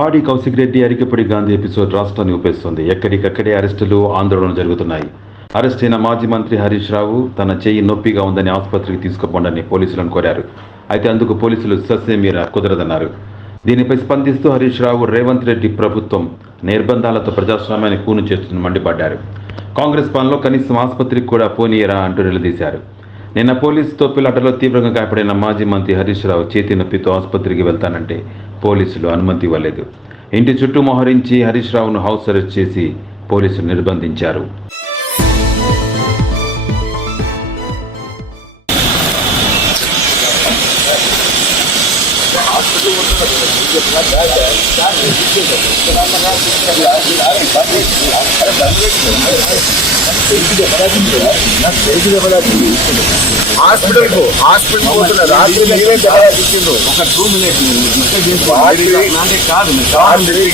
పాడి కౌశిక్ రెడ్డి అరికపడి గాంధీ ఎపిసోడ్ రాష్ట్రాన్ని ఊపేస్తుంది. ఎక్కడికక్కడే అరెస్టులు ఆందోళన జరుగుతున్నాయి. అరెస్ట్ అయిన మాజీ మంత్రి హరీష్ రావు తన చేయి నొప్పిగా ఉందని ఆసుపత్రికి తీసుకుపోండని పోలీసులను కోరారు. అయితే అందుకు పోలీసులు సస్యమీర కుదరదన్నారు. దీనిపై స్పందిస్తూ హరీష్ రావు రేవంత్ రెడ్డి ప్రభుత్వం నిర్బంధాలతో ప్రజాస్వామ్యాన్ని కూను చేస్తుందని మండిపడ్డారు. కాంగ్రెస్ పాలనలో కనీసం ఆసుపత్రికి కూడా పోనీయరా అంటూ నిలదీశారు. నిన్న పోలీసు తోపిలాటలో తీవ్రంగా గాయపడిన మాజీ మంత్రి హరీష్ రావు చేతి నొప్పితో ఆసుపత్రికి వెళ్తానంటే పోలీసులు అనుమతి ఇవ్వలేదు. ఇంటి చుట్టూ మోహరించి హరీష్ రావును హౌస్ అరెస్ట్ చేసి పోలీసులు నిర్బంధించారు. హాస్పిటల్ కు హాస్పిటల్ పోతున్న రాత్రి మీరే దెబ్బ తిట్టిండు ఒక టూ మినిట్స్ నాదే కాదు మీరు రాత్రి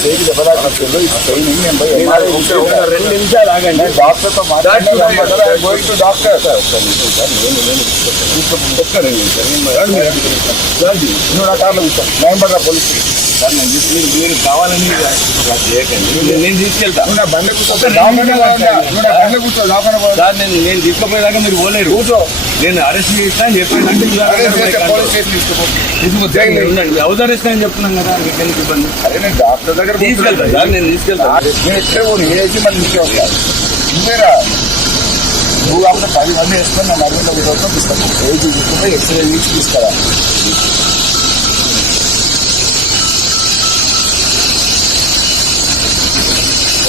చేతి దెబ్బ తాకిండు ఈ పెయిన్ నేను పోయి MRI ఒక- ఉంటే ఒక రెండు నిమిషాలు ఆగండి నేను డాక్టర్ తో మాట్లాడి That's గోయింగ్ టు డాక్టర్ నువ్వు నా కార్లో కూర్చో నేను పడ్డా పోలీస్ సార్ నేను చెప్పి మీరు- కావాలని ఇలా చేయకండి నేను- నేను బండి కూర్చో బండి కూర్చో సార్ నేను నేను తీసుకుపోయేదాకా మీరు పోలేరు కూర్చో నేను అరెస్ట్ చేస్తా అని ఉండండి అరెస్ట్ అని కదా మీకు ఎందుకు ఇబ్బంది నేను డాక్టర్ దగ్గర తీసుకెళ్తాను సార్ నేను తీసుకెళ్తా. నేను పోను మళ్ళీ నువ్వు కాకుండా పది మంది వేసుకొని నా మరుగులో తీసుకుంటే ఎక్స్రే తీసుకురా